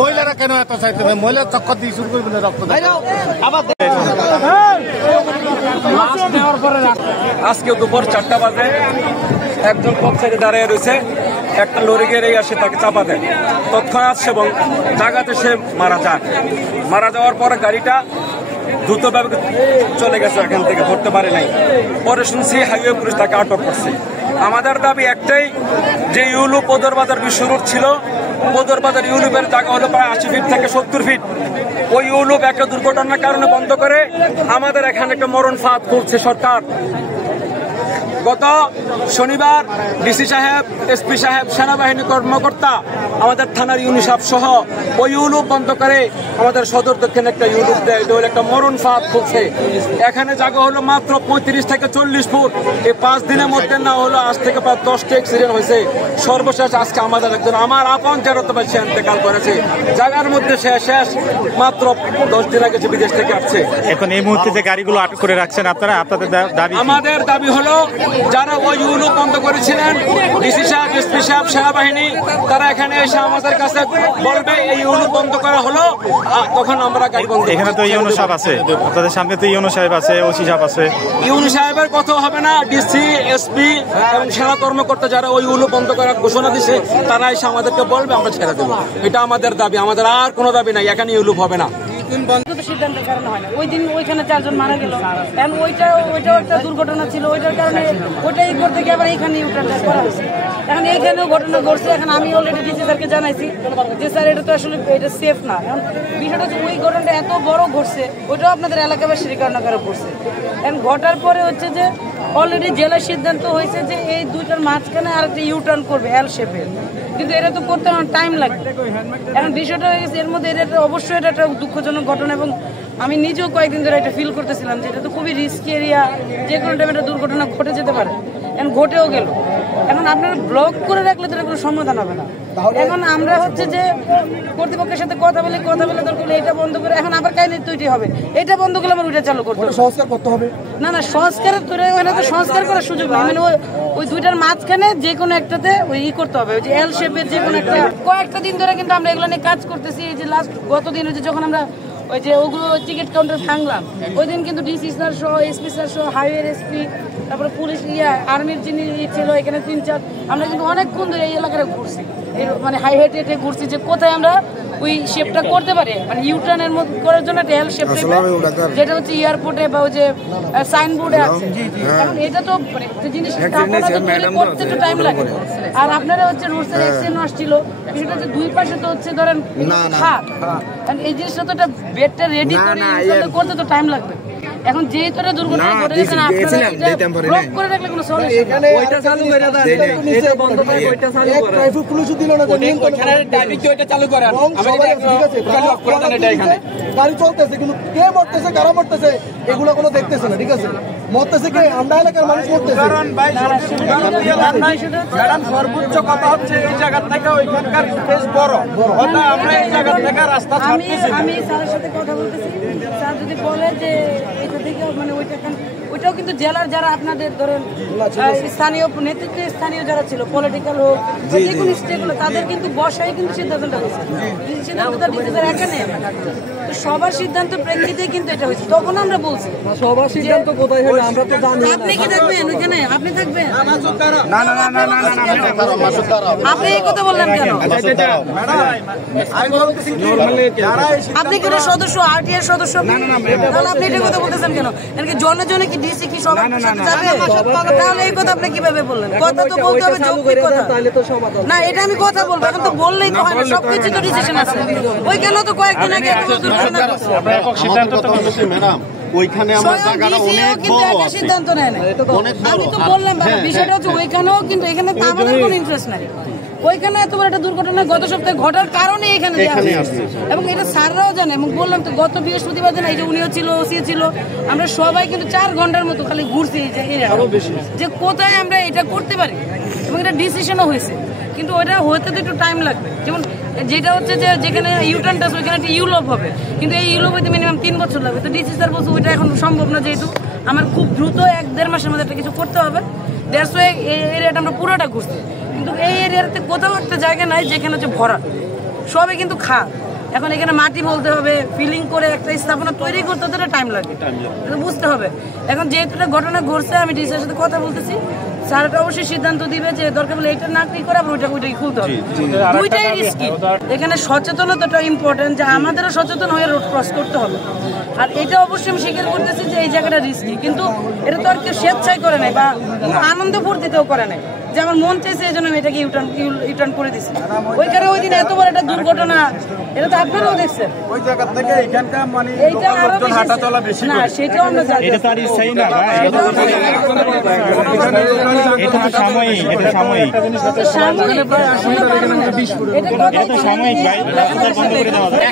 মহিলারা কেন এত চাইতে মহিলা চক্কর দিয়ে শুরু করবেন রক্ত আজকে দুপুর 4টা বাজে একজন পথ সাইডে দাঁড়িয়ে রয়েছে, একটা লরি গেড়ে আসে তাকে চাপা দেয়, তৎক্ষণাৎ সে এবং জায়গাতে সে মারা যায়। মারা যাওয়ার পরে গাড়িটা দ্রুতভাবে চলে গেছে, এখান থেকে ধরতে পারে নাই। পরে শুনছি হাইওয়ে পুলিশ তাকে আটক করছে। আমাদের দাবি একটাই, যে ইউলুপ পদর বাজার বিশ্ব রোড ছিল, পদর বাজার ইউলুপের জায়গা হলো প্রায় 80 ফিট থেকে 70 ফিট। ওই ইউলুপ একটা দুর্ঘটনার কারণে বন্ধ করে আমাদের এখানে একটা মরণ ফাঁদ করছে সরকার। গত শনিবার ডিসি সাহেব, এসপি সাহেব, সেনাবাহিনী কর্মকর্তা, আমাদের থানার ইউনিসাফ সহ ওই ইউলুপ বন্ধ করে আমাদের সদর দক্ষিণে একটা ইউলুপ দেয়, এটা হলো একটা মরণ ফাঁদ করছে। এখানে জায়গা হলো মাত্র 35 থেকে 40 ফুট। এই 5 দিনের মধ্যে না হলো আজ থেকে প্রায় 10টা অ্যাক্সিডেন্ট হয়েছে। সর্বশেষ আজকে আমাদের একজন আমার আপন চেরত ভাই সে ইন্তেকাল করেছে। জায়গার মধ্যে শেষ মাত্র 10 দিন আগে বিদেশ থেকে আসছে। এখন এই মুহূর্তে যে গাড়িগুলো আটক করে রাখছেন আপনারা, আপনাদের দাবি? আমাদের দাবি হলো, যারা ওই ইউলুপ বন্ধ করেছিলেন, ডিসি সাহেব, এসপি সাহেব, সেনাবাহিনী, তারা এখানে এসে আমাদের কাছে বলবে এই ইউলুপ বন্ধ করা হলো, তখন আমরা গাড়ি বন্ধ। এখানে তো ইউনো সাহেব আছে, আপনাদের সামনে তো ইউনো সাহেব আছে, ওসি সাহেব আছে। ইউনো সাহেবের কথা হবে না, ডিসি, এসপি এবং সেনা কর্মকর্তা যারা ওই ইউলুপ বন্ধ করার ঘোষণা দিচ্ছে, তারা এসে আমাদেরকে বলবে, আমরা ছেড়ে দেবো। এটা আমাদের দাবি, আমাদের আর কোনো দাবি নাই, এখানে ইউলুপ হবে না। সিদ্ধান্তের কারণে হয় না। ওই দিন ওইখানে 4 জন মারা গেল, এখন ওইটাও একটা দুর্ঘটনা ছিল, ওইটার কারণে ওইটাই করতে গিয়ে আবার এইখানে ইউটার্নটা করা হয়েছে। এখন এইখানেও ঘটনা ঘটছে। এখন আমি অলরেডি ডিসি স্যারকে জানাইছি যে স্যার এটা তো আসলে এটা সেফ না। এখন বিষয়টা হচ্ছে ওই ঘটনাটা এত বড় ঘটছে, ওইটাও আপনাদের এলাকাবাসীর কারণে ঘটছে। এখন ঘটার পরে হচ্ছে যে অলরেডি জেলার সিদ্ধান্ত হয়েছে যে এই দুইটার মাঝখানে আর একটা ইউটার্ন করবে এল শেপের, কিন্তু এটা তো করতে আমার টাইম লাগবে। এখন বিষয়টা হয়ে গেছে এর মধ্যে এটা অবশ্যই এটা একটা দুঃখজনক ঘটনা, এবং আমি নিজেও কয়েকদিন ধরে এটা ফিল করতেছিলাম যে এটা তো খুবই রিস্কি এরিয়া, যে কোনো টাইমে একটা দুর্ঘটনা ঘটে যেতে পারে। এখন ঘটেও গেল। এখন আপনারা ব্লক করে রাখলে তো এটা কোনো সমাধান হবে না। এখন আমরা হচ্ছে যে কর্তৃপক্ষের সাথে কথা বলে দরকার এটা বন্ধ করে, এখন আবার কাহিনী তৈরি হবে, এটা বন্ধ করলে আমার ওইটা চালু করতে হবে, সংস্কার করতে হবে। না সংস্কারের তো সংস্কার করার সুযোগ নেই। মানে ওই দুইটার মাঝখানে যে কোনো একটাতে ওই করতে হবে, ওই যে এল শেপের যে কোনো একটা। কয়েকটা দিন ধরে কিন্তু আমরা এগুলো নিয়ে কাজ করতেছি। এই যে লাস্ট গত দিন হচ্ছে যখন আমরা ওই যে ওগুলো টিকিট কাউন্টার ভাঙলাম, ওই দিন কিন্তু ডিসি স্যার সহ, এসপি স্যার সহ, হাইওয়ের এসপি, তারপরে পুলিশ আর্মির যিনি ছিল এখানে 3-4, আমরা কিন্তু অনেকক্ষণ ধরে এই এলাকাটা ঘুরছি, মানে হাইওয়েটে ঘুরছি যে কোথায় আমরা ওই শেপটা করতে পারি, মানে ইউটার্নের মধ্যে করার জন্য একটা এল শেপ, যেটা হচ্ছে এয়ারপোর্টে বা ওই যে সাইনবোর্ডে আছে। এখন এটা তো জিনিস করতে একটু টাইম লাগে। আর আপনারা হচ্ছে রোডসের অ্যাক্সিডেন্ট আসছিল, সেটা হচ্ছে দুই পাশে তো হচ্ছে ধরেন খাট, এই জিনিসটা তো একটা বেডটা রেডি করে করতে তো টাইম লাগবে। এখন যেহেতু এটা দুর্ঘটনা ঘটে গেছে না, আপনারা ব্লক করে রাখলে কোনো সলিউশন ওইটা চালু করে দেন, এটা বন্ধ করে ওইটা চালু করে ট্রাফিক পুলিশ দিল না, ওইখানে ট্রাফিক কি ওইটা চালু করেন, আমি এটা লক করে দেন। এটা এখানে গাড়ি চলতেছে কিন্তু কে মরতেছে, কারা মরতেছে এগুলো কোনো দেখতেছে না। ঠিক আছে, মরতেছে কে? আমরা এলাকার মানুষ মরতেছে। কারণ ভাই ম্যাডাম সর্বোচ্চ কথা হচ্ছে এই জায়গা থেকে ওইখানকার স্পেস বড়, কথা আমরা এই জায়গা থেকে রাস্তা ছাড়তেছি। আমি স্যারের সাথে কথা বলতেছি, স্যার যদি বলে যে এটা থেকে মানে ওইটাও কিন্তু জেলার যারা আপনাদের ধরেন স্থানীয় নেতৃত্বে, স্থানীয় যারা ছিল, পলিটিক্যাল হোক যে কোনো স্টেকগুলো, তাদের কিন্তু বসাই কিন্তু সিদ্ধান্তটা হয়েছে। সবার সিদ্ধান্ত প্রেক্ষিতে কিন্তু এটা হয়েছে। তখন আমরা বলছি সবার সিদ্ধান্ত কোথায় হলো আমরা তো জানি। আপনি কি থাকবেন ওইখানে? আপনি থাকবেন না? আপনি এই কথা বললেন কেন? আপনি কি সদস্য, আরটিআর সদস্য? তাহলে আপনি এটা কথা বলতেছেন কেন? জনে কি ডিসি কি সবার সাথে যাবে? তাহলে এই কথা আপনি কিভাবে বললেন? কথা তো বলতে হবে, যৌক্তিক কথা। না, এটা আমি কথা বলবো, এখন তো বললেই তো হয় না, সবকিছু তো ডিসিশন আছে। ওইখানেও তো কয়েকদিন আগে ওইখানে আমার জায়গাটা অনেক বড়, সিদ্ধান্ত নেয় না। আমি তো বললাম বিষয়টা হচ্ছে ওইখানেও কিন্তু এখানে তো আমাদের কোনো ইন্টারেস্ট নাই। ওইখানে এত বড় একটা দুর্ঘটনা গত সপ্তাহে ঘটার কারণে এখানে আসছে, এবং এটা স্যাররাও জানে। এবং বললাম তো গত বৃহস্পতিবার দিন এই যে উনিও ছিল, ওসি ছিল, আমরা সবাই কিন্তু 4 ঘন্টার মতো খালি ঘুরছি যে কোথায় আমরা এটা করতে পারি, এবং এটা ডিসিশনও হয়েছে। কিন্তু ওইটা হতে তো একটু টাইম লাগবে। যেমন যেটা হচ্ছে যে যেখানে ইউটার্নটা আছে ওইখানে একটা ইউলোপ হবে, কিন্তু এই ইউলোপ হইতে মিনিমাম 3 বছর লাগবে। তো ডিসি স্যার বলছে ওইটা এখন সম্ভব না, যেহেতু আমার খুব দ্রুত 1-1.5 মাসের মধ্যে একটা কিছু করতে হবে। দ্যাটস ওয়াই এই এরিয়াটা আমরা পুরোটা ঘুরছি। কিন্তু এই এরিয়াতে কোথাও একটা জায়গা নাই যেখানে হচ্ছে ভরা, সবে কিন্তু খা। এখন এখানে মাটি বলতে হবে, ফিলিং করে একটা স্থাপনা তৈরি করতে তো টাইম লাগে, বুঝতে হবে। এখন যেহেতু একটা ঘটনা ঘটছে, আমি ডিসির সাথে কথা বলতেছি, স্যারটা অবশ্যই সিদ্ধান্ত দিবে যে দরকার বলে এটা না করে আবার ওইটাই খুলতে হবে। দুইটাই রিস্কি। এখানে সচেতনতাটা ইম্পর্টেন্ট, যে আমাদেরও সচেতন হয়ে রোড ক্রস করতে হবে। আর এটা অবশ্যই আমি স্বীকার করতেছি যে এই জায়গাটা রিস্কি, কিন্তু এটা তো আর কেউ স্বেচ্ছায় করে নাই বা আনন্দ ফুর্তিতেও করে নাই, যে আমার মন চাইছে এই জন্য আমি এটাকে ইউটার্ন করে দিচ্ছি। ওইখানে ওই দিন এত বড় একটা দুর্ঘটনা, এটা তো আপনারাও দেখছেন। ওই জায়গা থেকে এখানকার মানে এইটা আরো হাঁটা চলা বেশি না, সেটাও আমরা জানি। এটা তো আর স্থায়ী না ভাই, এটা তো সাময়িক, এটা সাময়িক, এটা এটা তো সাময়িক ভাই, রাস্তা বন্ধ করে দেওয়া যায়।